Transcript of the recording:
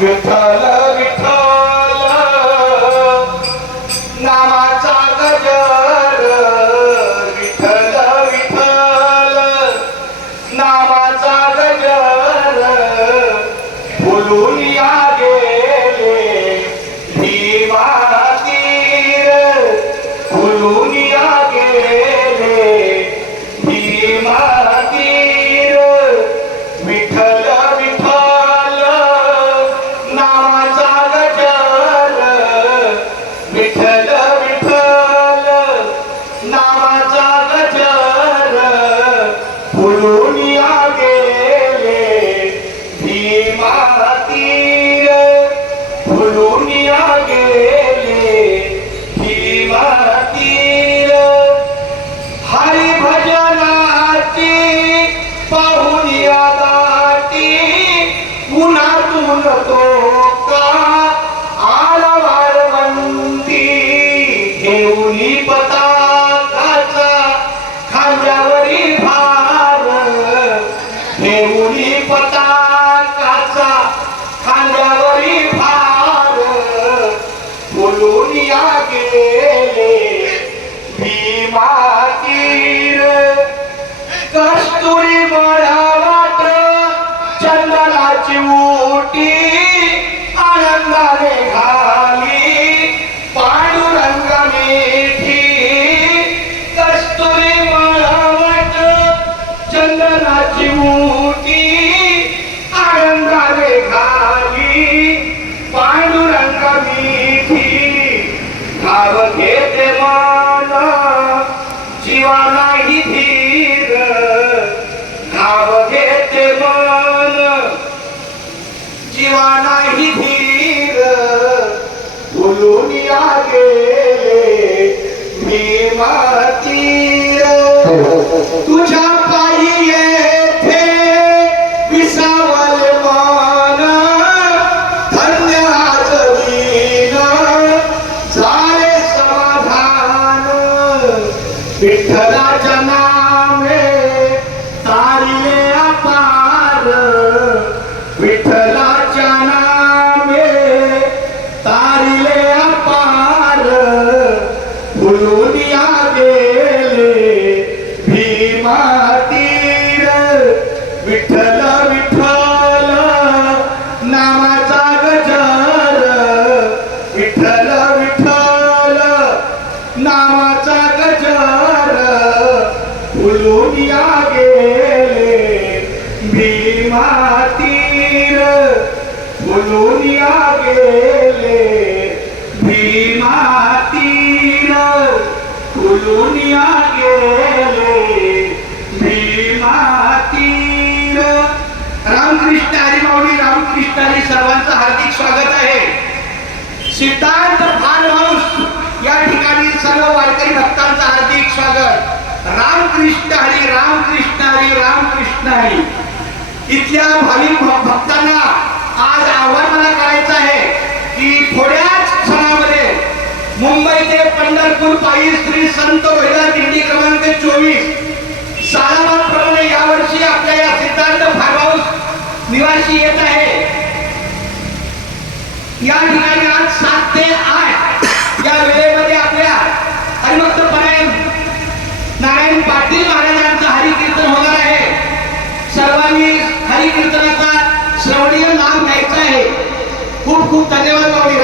विठ्ठल विठ्ठल नामाचा गजर, विठ्ठल विठ्ठल नामाचा गजर, फुलून या गेले भीमा तीर, फुलून या गेले भीमा तीर, विठ्ठल विठ्ठल नामाचा गजर, विठ्ठल विठ्ठल नामाचा गजर, फुलून या गेले भीमा तीर, फुलून या गेले भीमा तीर, हरी भजनाची पाहून या दाटी, उन्हातून तो का आला वाळवंती, घेऊनी पताकाचा खांद्यावरी भार, घेऊनी पताकाचा खांद्यावरी भार, बोलून या गेले भीमा तीर, कस्तुरी मळावाट चंदनाची उटी, आनंदाने घाली पांडुरंग मिठी, कस्तुरी मळावाट चंदनाची उटी, आनंदाने घाली पांडुरंग मिठी, भाव घेते मन जीवा नाही धीर, भाव घेते मन जीवा नाही धीर, बोलून या गेले भीमा तीर, तुझ्या पायी येथे विसावल मन, धन्य आज दीन झाले समाधान, विठ्ठलाच्या नामे तारिले अपार, विठ्ठलाच्या नामे तारिले अपार, फुलून या गेले भीमा तीर, विठ्ठल विठ्ठल नामाचा गजर, विठ्ठल विठ्ठल नामाचा गजर, फुलून या गेले भीमा तीर, फुलून या गेले भीमा तीर, फुलून या गेले भीमा तीर. रामकृष्ण हरी माऊली, रामकृष्ण हरी. सर्वांचं हार्दिक स्वागत आहे. सिद्धांत फार्म हाऊस या ठिकाणी सर्व वारकरी भक्तांचं हार्दिक स्वागत. रामकृष्ण हरी, रामकृष्ण हरी, रामकृष्ण हरी. इथल्या भाविक भक्तांना आज आव्हान मला करायचं आहे की थोड्याच क्षणामध्ये मुंबई ते पंढरपूर पायी श्री संत रोहिदास दिंडी क्रमांक 24 सालाबादप्रमाणे यावर्षी आपल्या या सिद्धांत फार्म हाऊस निवासी येत आहे. या ठिकाणी आज 7 ते 8 या वेळेमध्ये आपल्या हरिभक्त परायण नारायण पाटील महाराजांचं हरिकीर्तन होणार आहे. सर्वांनी हरिकीर्तनाचा श्रवणीय लाभ घ्यायचा आहे. खूप खूप धन्यवाद माऊली.